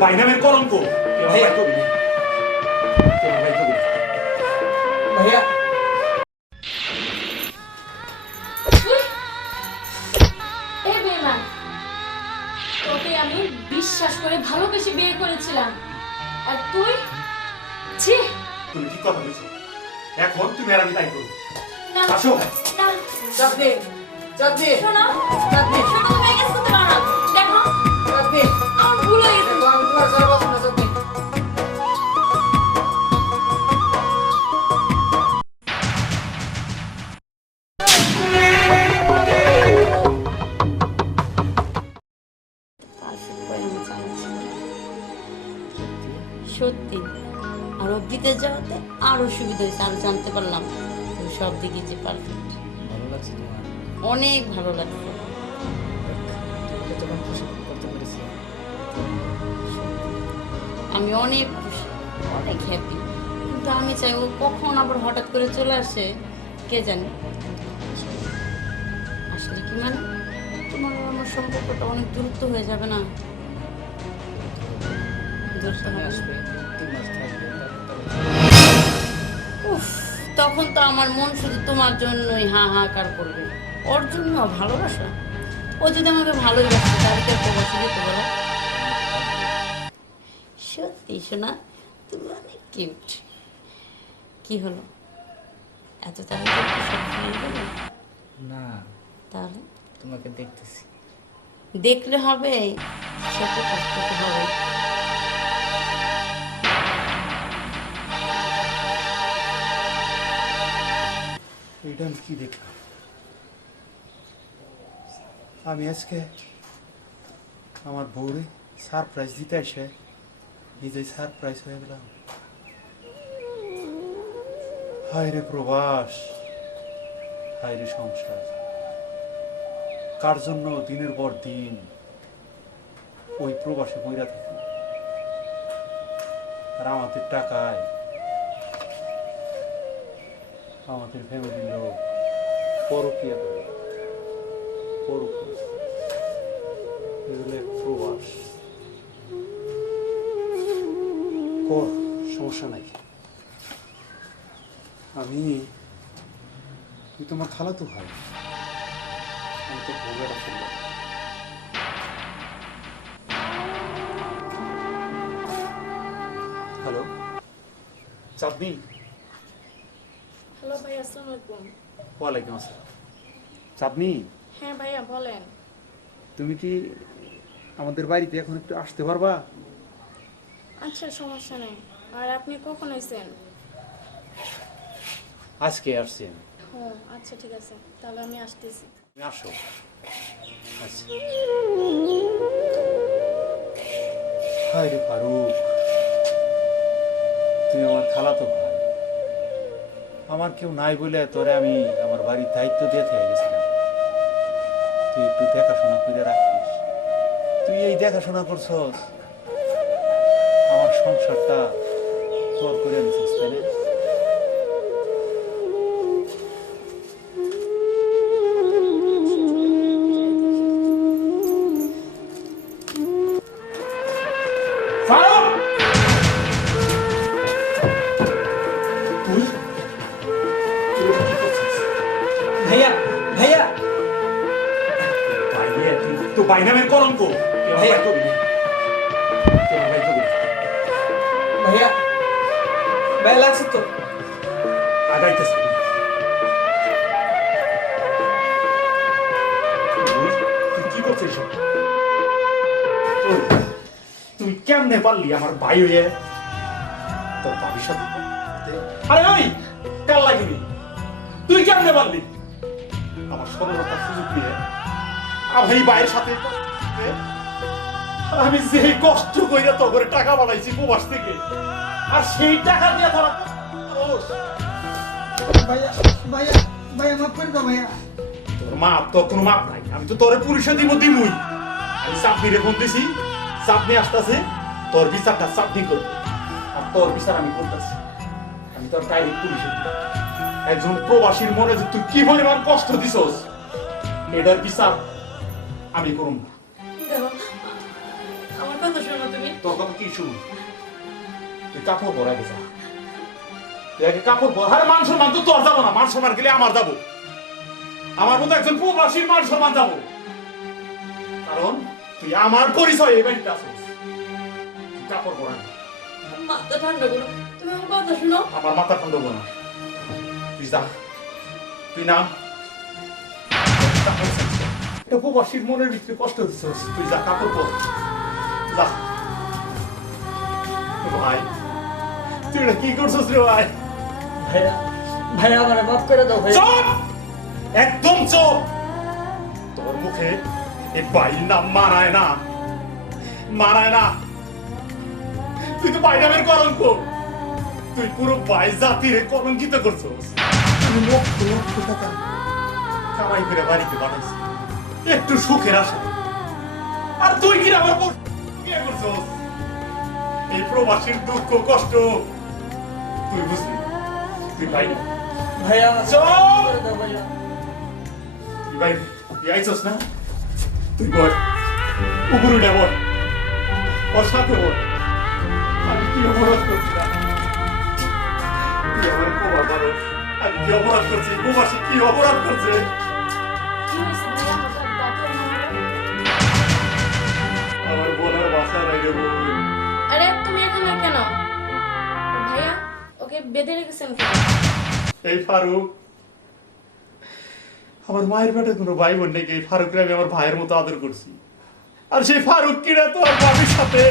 বাইনামের কলঙ্ক ভাইয়া। কবি। ভাইয়া। তোকে আমি বিশ্বাস করে ভালোবেসে বিয়ে করেছিলাম। আর তুই? ছি। তুমি ঠিক কথা বলছো। এখন তুমি আর আমি তাই করব। না আসো। না। চাঁদনি চাঁদনি শোনো। চাঁদনি শোনো। অনেক ভালো পেরেছি আমি অনেক খুশি, অনেক হ্যাপি কিন্তু আমি চাই ও কখন আবার হঠাৎ করে চলে আসে, কে জানে? আসলে কি মানে? তোমার আমার সম্পর্কটা অনেক দূরত্ব হয়ে যাবে না? তখন তো আমার মন শুধু তোমার জন্যই হাহাকার করবে। ওর জন্য ভালোবাসা। ও যদি আমাকে ভালোই বাসে তাহলে কি প্রবাসী দিতে বলো সত্যি শোনা তুমি অনেক কিউট কি হলো? এত তাড়াতাড়ি সব ভুলে গেলে? না তাহলে? তোমাকে দেখতেছি। দেখলে হবে তো কষ্ট হবে এটা কি দেখলাম? আমি আজকে আমার বউরে সারপ্রাইজ দিতে এসে নিজেই সারপ্রাইজ হয়ে গেলাম। হায় রে প্রবাস হায় রে সংসার। কার জন্য দিনের পর দিন ওই প্রবাসে বইরা থাকি? আর আমাদের টাকায় আমাদের ফ্যামিলির লোক পরকিয়া পরকিয়া এগুলো এক প্রবাস কর সমস্যা নাই। আমি তুই তোমার খালাতো ভাই। আমি তো ভোগেরা ফেললাম হ্যালো চাঁদনি। হ্যালো ভাই আসসালামু আলাইকুম। ওয়ালাইকুম আসসালাম। চাঁদনি। হ্যাঁ ভাইয়া বলেন। তুমি কি আমাদের বাড়িতে এখন একটু আসতে পারবা? আচ্ছা সমস্যা নেই। আর আপনি কখন এসেছেন আজকে আসছি আমি ও আচ্ছা ঠিক আছে। তাহলে আমি আসতেছি। তুমি আসো। আচ্ছা। হায় রে ফারুক। তুমি আমার খালাতো ভাই। আমার কেউ নাই বলে তোরে আমি আমার বাড়ির দায়িত্ব দিয়ে থেকে গেছিলাম। তুই একটু দেখাশোনা করে রাখিস। তুই এই দেখাশোনা করছস? আমার সংসারটা তোর করে আনছিস তাই না? তুই? তো বাইনামের কলঙ্ক ভাইয়া। ভাইয়া ভাইয়া লাগছে তো? আগাইতেছে কি করছিস তুই কেমনে পারলি আমার ভাই হয়ে? তোর ভাবির সাথে? আরে ওই কাল লাগিনি। তুই কেমনে পারলি? আমার সরলতার সুযোগ দিয়ে আমি এই সাথে আমি যে কষ্ট কইরা তো করে টাকা বানাইছি প্রবাস থেকে আর সেই টাকা দিয়ে তোরা ভাইয়া ভাইয়া ভাইয়া মাফ করে দাও ভাইয়া। তোর মাপ তোর কোনো মাপ নাই। আমি তো তোরে পুলিশে দিব দিমুই। আমি চাপনিরে ফোন দিছি চাপনি আসতেছে তোর বিচারটা চাপনি করবে। আর তোর বিচার আমি করতেছি। আমি তোর ডাইরেক্ট পুলিশে একজন প্রবাসীর মনে যে তুই কি পরিমাণ কষ্ট দিছস এটার বিচার আমি করুম না। আমার কথা শোনো তুমি। তোর কথা কি তুই কাপড় পরা গেছা তুই আগে কাপড় পর। মান সম্মান তো তোর যাব না। মান সম্মান গেলে আমার যাব। আমার মতো একজন প্রবাসীর মান সম্মান যাব। কারণ তুই আমার পরিচয় এই বাড়িতে আছিস। কাপড় পরা না। মাথা ঠান্ডা করো। তুমি আমার কথা শুনো। আমার মাথা ঠান্ডা না। তুই যা। তুই নাম এটা প্রবাসীর মনের ভিতরে কষ্ট হচ্ছে তুই যা কাপড় পর যা। ভাই তুই এটা কি করছিস রে ভাই? ভাইয়া ভাইয়া আমার মাফ করে দাও ভাইয়া। চুপ! একদম চুপ! তোর মুখে এই বাইর নাম মানায় না। মানায় না। তুই তো বাইরামের কলঙ্ক তুই পুরো বাই জাতিরে কলঙ্কিত করছস। আমি লক্ষ লক্ষ টাকা কামাই করে বাড়িতে বানাইছি একটু সুখের আশা আর তুই কি আমার বিয়ে করছস? এই প্রবাসীর দুঃখ কষ্ট তুই বুঝলি? তুই ভাই না। ভাইয়া ভাইয়া। তুই ভাই তুই আইছস না? তুই বল। উপরে উঠে বল। ওর সাথে বল। আমি কি অপরাধ করছি তুই আমার মানুষ আমি কি অপরাধ করছি? কি অপরাধ করছে? আরে তুমি এখানে কেন? ভাইয়া ওকে বেঁধে রেখেছেন এই ফারুক আমার মায়ের পেটে কোনো ভাই বোন নেই এই আমি আমার ভাইয়ের মতো আদর করছি। আর সেই ফারুক কিনা তো আর বাবির সাথে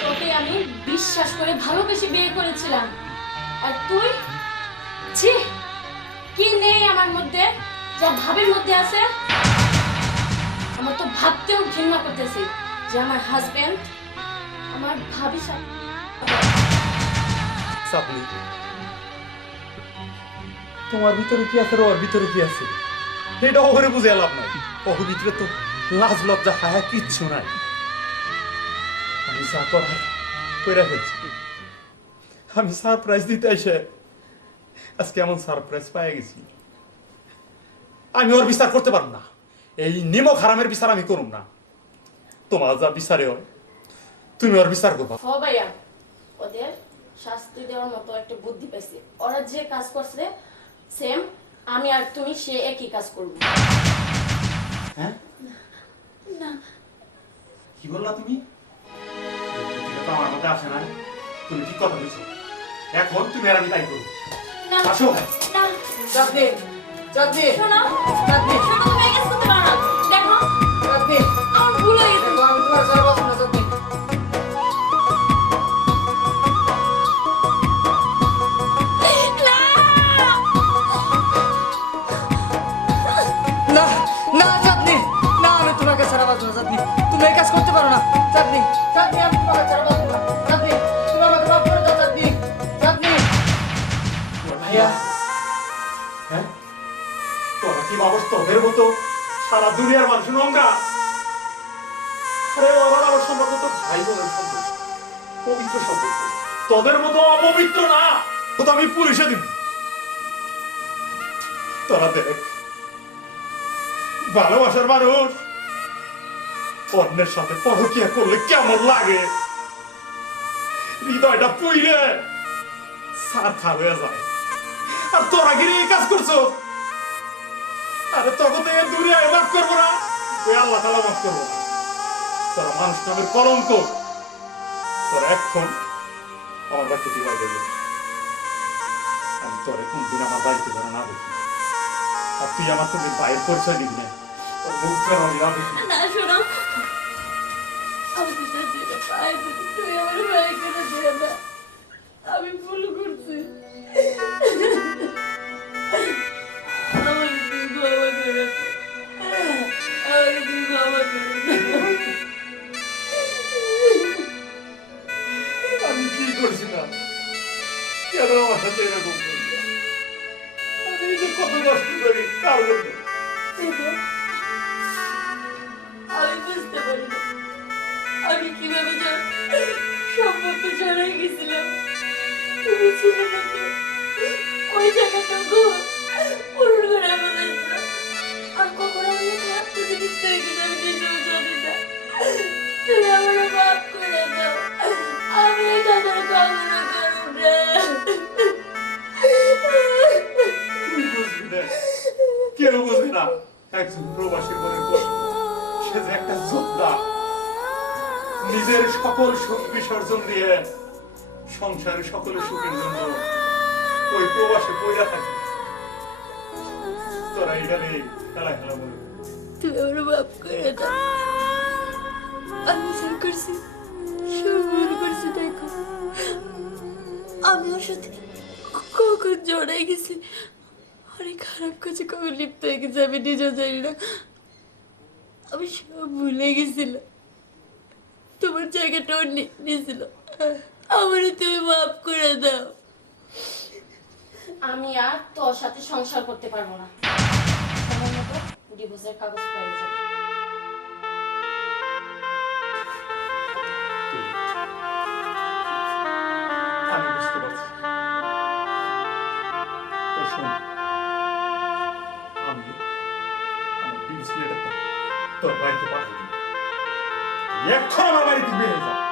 তোকে আমি বিশ্বাস করে ভালোবেসে বিয়ে করেছিলাম। আর তুই ছি! কি নেই আমার মধ্যে? যা ভাবের মধ্যে আছে? আমার তো ভাবতেও ঘৃণা করতেছি যে আমার হাজবেন্ড আমার ভাবি তোমার ভিতরে কি আছে ওর ভিতরে কি আছে? এটা ওরে বুঝে লাভ নাই। ওর ভিতরে তো লাজ লজ্জা হায়া কিচ্ছু নাই। আমি যা করার কইরা ফেলছি। আমি সারপ্রাইজ দিতে এসে আজকে এমন সারপ্রাইজ পেয়ে গেছি। আমি ওর বিচার করতে পারব না। এই নিমক হারামের বিচার আমি করুম না। তোমার যা বিচারে হয় তুমি ওর বিচার করবা। হ ভাইয়া ওদের শাস্তি দেওয়ার মতো একটা বুদ্ধি পাইছি। ওরা যে কাজ করছে সেম আমি আর তুমি সে একই কাজ করব। হ্যাঁ? না। কি বললা তুমি? আমার মধ্যে আসে না তুমি ঠিক কথা বলছো। এখন তুমি আর আমি তাই করব। আসো। না চাঁদনি চাঁদনি শোনো চাঁদনি। শোনো তুমি করতে পারো না দেখো চাঁদনি। আমার ভুল হয়ে গেছে। আমি তোমার না চাঁদনি। তুমি এই কাজ করতে পারো না চাঁদনি। চাঁদনি আমি তোমাকে ছাড়া সারা দুনিয়ার মানুষ নোংরা। তোদের মতো অপবিত্র না। তো আমি পুলিশে দিব। তোরা দেখ, ভালোবাসার মানুষ। অন্যের সাথে পরকিয়া করলে কেমন লাগে? হৃদয়টা পুইলে সার খা হয়ে যায়। আর তোরা গিয়ে কাজ করছ আরে তখন থেকে দূরে মাফ করব না। ওই আল্লাহ তালা মাফ করব না। তোরা মানুষ নামের কলঙ্ক। তোরা এখন আমার বাড়িতে বাইরে যাবি। আমি তোরে কোনদিন আমার বাড়িতে যেন না দেখি। আর তুই আমার তোদের ভাইয়ের পরিচয় দিবি না। তোর মুখ যেন না দেখি। না, শোনো। আমি ভুল করছি। আমি কীভাবে সম্পর্ক ছাড়াই গেছিলাম? তুমি ছিলে ওই জায়গাটা গো? পুরো না। কেন বুঝবি না। একজন প্রবাসী মনে কষ্ট। সে যে একটা যোদ্ধা। নিজের সকল সুখ বিসর্জন দিয়ে সংসারের সকলের সুখের জন্য ওই প্রবাসে পয়রা থাকে। তোরা এখানে খেলা খেলা করছি আমি সাথে জড়াই গেছি। খারাপ লিপ্ত হয়ে জানি না। আমি সব ভুলে গেছিলাম। তোমার জায়গাটা নিয়েছিল। আমার তুমি মাফ করে দাও। আমি আর তোর সাথে সংসার করতে পারব না। মতো ডিভোর্সের কাগজ পাই আমি বুঝতে পারছি। তো শোন আমি আমার ডিভোর্স লেটারটা তোর বাড়িতে পাঠিয়ে দিই এখন আমার বাড়িতে বেড়ে যা